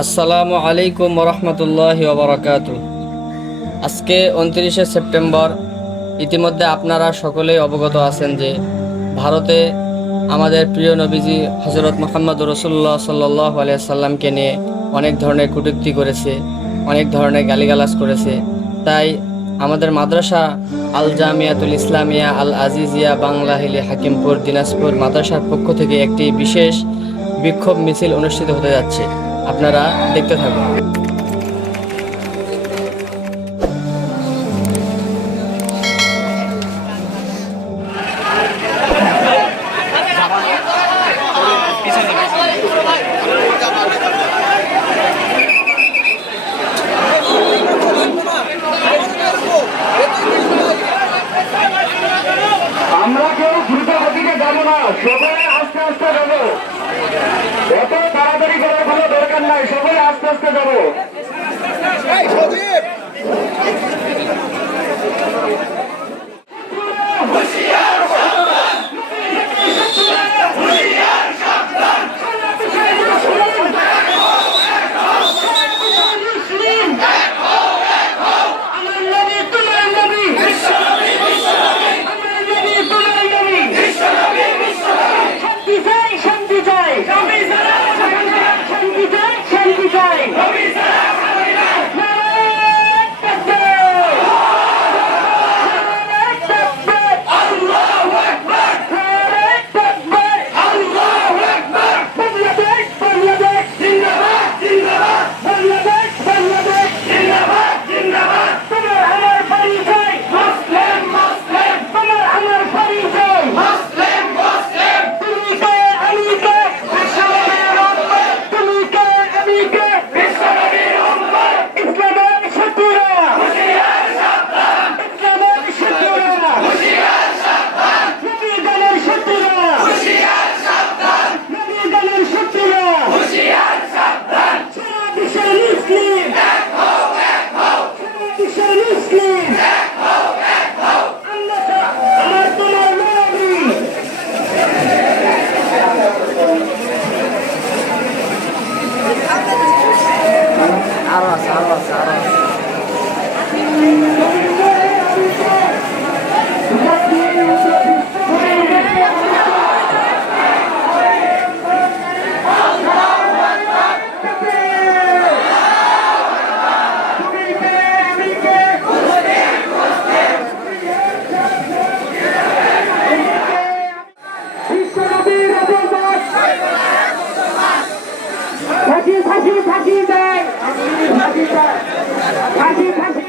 আসসালামু আলাইকুম রহমতুল্লাহ ওবরাকাত আজকে উনত্রিশে সেপ্টেম্বর, ইতিমধ্যে আপনারা সকলেই অবগত আছেন যে ভারতে আমাদের প্রিয় নবীজি হজরত মোহাম্মদ রসুল্লাহ সাল্লাহ আলিয়াল্লামকে নিয়ে অনেক ধরনের কটূক্তি করেছে, অনেক ধরনের গালিগালাজ করেছে। তাই আমাদের মাদ্রাসা আল জামিয়াতুল ইসলামিয়া আল আজিজিয়া বাংলা হিলি হাকিমপুর দিনাজপুর মাদ্রাসার পক্ষ থেকে একটি বিশেষ বিক্ষোভ মিছিল অনুষ্ঠিত হতে যাচ্ছে। আপনারা দেখতে থাকুন। আস্তে আস্তে যাবো মুসলিম সারা বিশ্বের মুসলিম আমার তোমার নবী আরও আছে আরও আছে আরও আছে ফাঁসি ফাঁসি দেয়। ফাঁসি ফাঁসি